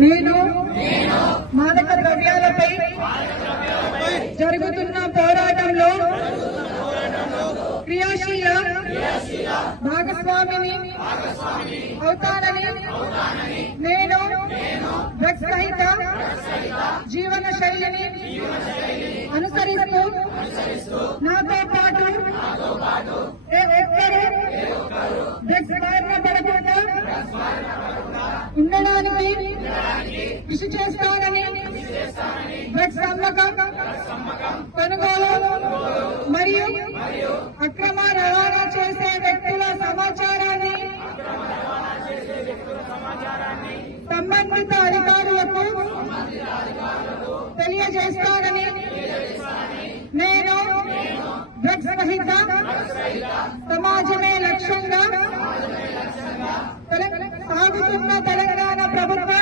నేను మాదక ద్రవ్యాలపై జరుగుతున్న పోరాటంలో క్రియాశీల భాగస్వామిని అవుతానని నేను డ్రగ్స్ రహిత జీవన శైలిని అనుసరిస్తూ నాతో పాటు డ్రగ్స్ బారిన పడకుండా ఉండడానికి కృషి చేస్తానని డ్రగ్స్ అమ్మకం కొనుగోలు మరియు అక్రమ రవాణా చేసే వ్యక్తుల సమాచారాన్ని సంబంధిత అధికారులకు తెలియజేస్తానని నేను డ్రగ్స్ రహిత సమాజమే లక్ష్యంగా సాగుతున్న తెలంగాణ ప్రభుత్వ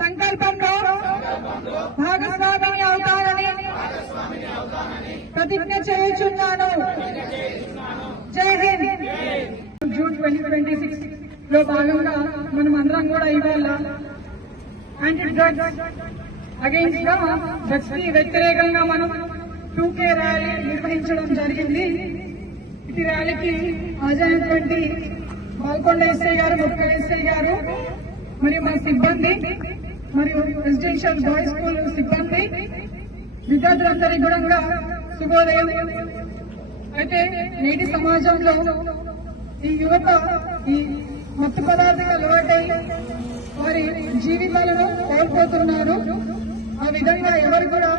సంకల్పంలో భాగస్వామిని అవుతానని ప్రతిజ్ఞ చేయుచున్నాను. జై హింద్. జూన్ 2026 లో భాగంగా మనం అందరం కూడా ఇవాళ యాంటీ డ్రగ్స్ అగైన్స్ గా డ్రగ్స్ కి వ్యతిరేకంగా మనం 2K ర్యాలీ నిర్వహించడం జరిగింది. ఈ ర్యాలీకి హాజరైనటువంటి బాల్కొండ ఎస్ఐ గారు, ముఖ్య ఎస్ఐ గారు మరియు మా సిబ్బంది మరియు రెసిడెన్షియల్ బాయ్స్ స్కూల్ సిబ్బంది విద్యార్థులందరికీ కూడా శుభోదయం. అయితే నేటి సమాజంలో ఈ యువత ఈ మత్తు పదార్థాలకు అలవాటై వారి జీవితాలను కోల్పోతున్నారు. ఆ విధంగా ఎవరు కూడా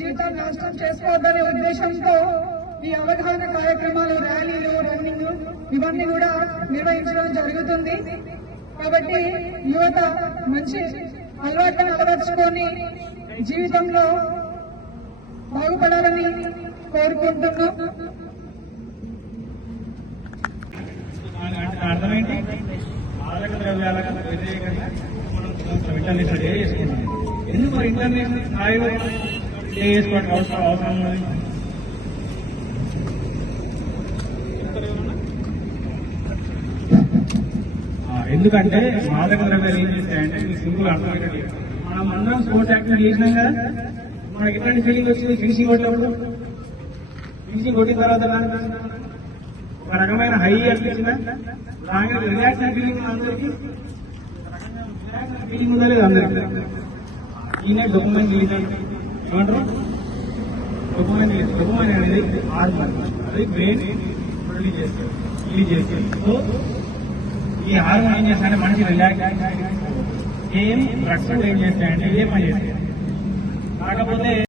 జీవితాన్ని నాశనం చేసుకోవద్దనే ఉద్దేశంతో ఈ అవగాహన కార్యక్రమాలు, ర్యాలీలు, రన్నింగ్ ఇవన్నీ కూడా నిర్వహించడం జరుగుతుంది. కాబట్టి యువత మంచి అలవాట్లను అలవర్చుకొని జీవితంలో బాగుపడాలని కోరుకుంటున్నాం. అర్థమేంటి? మాదక ద్రవ్యాలకు వ్యతిరేకంగా మనం ఇంటర్నేషనల్ డే చేసుకుంటాం. ఎందుకు ఇంటర్నేషనల్ స్థాయిలో డే చేసుకోవడానికి అవసరం ఉన్నది? ఎందుకంటే మాదక ద్రవ్యాలు ఏం చేస్తాయంటే మీకు సింపుల్ అర్థమయ్యేది, మనం అందరం స్పోర్ట్స్ యాక్టివిటీ చేసినాం కదా, మనకి ఎట్లాంటి ఫీలింగ్ వచ్చింది? ఫినిషింగ్ కొట్టినప్పుడు, ఫినిషింగ్ కొట్టిన తర్వాత ఒక రకమైన హై అనిపించిందా? రిలాక్స్ ఫీలింగ్ అందరికీ ఫీలింగ్ ఉందా లేదు? అందరికీ ఈయన డొపమైన్ రిలీజ్ ఏమంటారు? డొపమైన్ అనేది హార్మోన్, అది బ్రెయిన్ రిలీజ్ చేస్తుంది. సో ఈ హార్మోన్ ఏం చేస్తాయంటే మనిషి రిలాక్స్ ఏం డ్రగ్స్ ఏం చేస్తాయంటే ఇదే పని చేస్తాయి. కాకపోతే